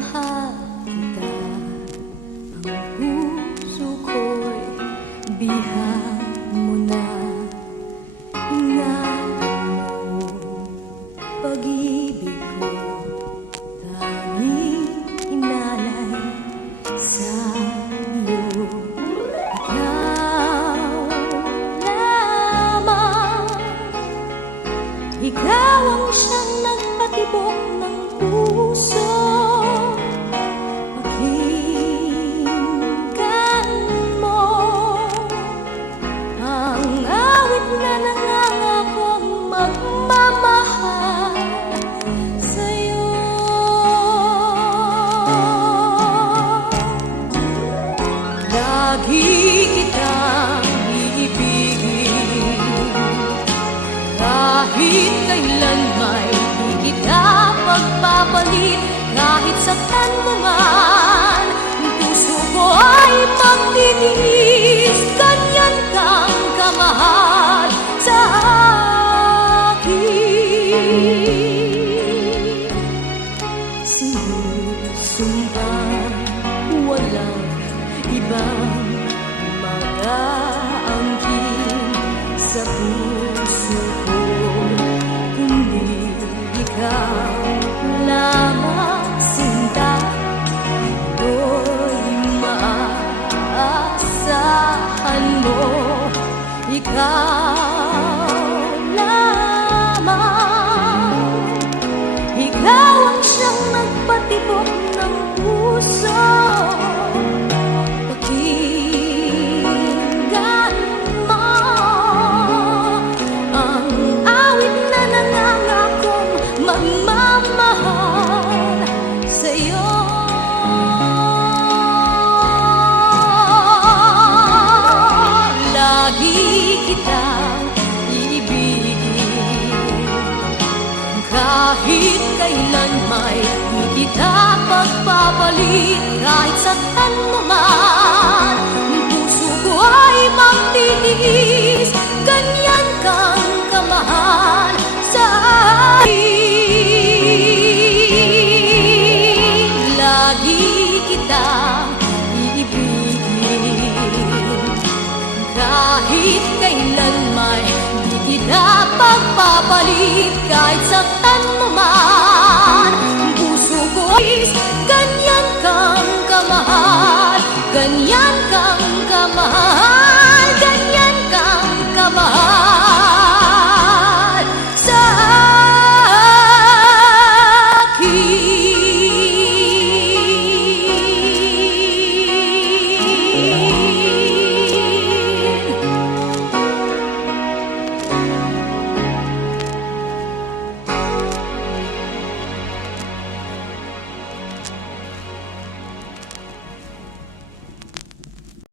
mahal kita. Ang puso ko'y bihag mo na. Ingatan mo pag-ibig ko, tanging inalay sa iyo. Ikaw lamang, ikaw ang siyang nagpatibok ng puso. Pakinggan mo ang awit na nangangakong magmamahal sa'yo. Lagi kitang iibigin, kahit kailan may di kita pagpapalit. Kahit saktan mo man, ang puso ko ay magtitiis. Ganyan kang kamahal sa akin. Sinusumbang walang ibang mag-aangkin sa puso ko, kundi ikaw lamang, sinta. Do'y maaasahan mo, ikaw lamang. Ikaw ang siyang nagpatibok ng puso. Pakinggan mo ang awit na nangangakong magmamahal sa'yo. Lagi kitang iibigin, kahit kailan may di kita pagpapalit. Kahit saktan mo man, ang puso ko ay magtitiis. Ganyan kang kamahal sa akin. Lagi kitang iibigin, kahit kailan may di kita pagpapalit.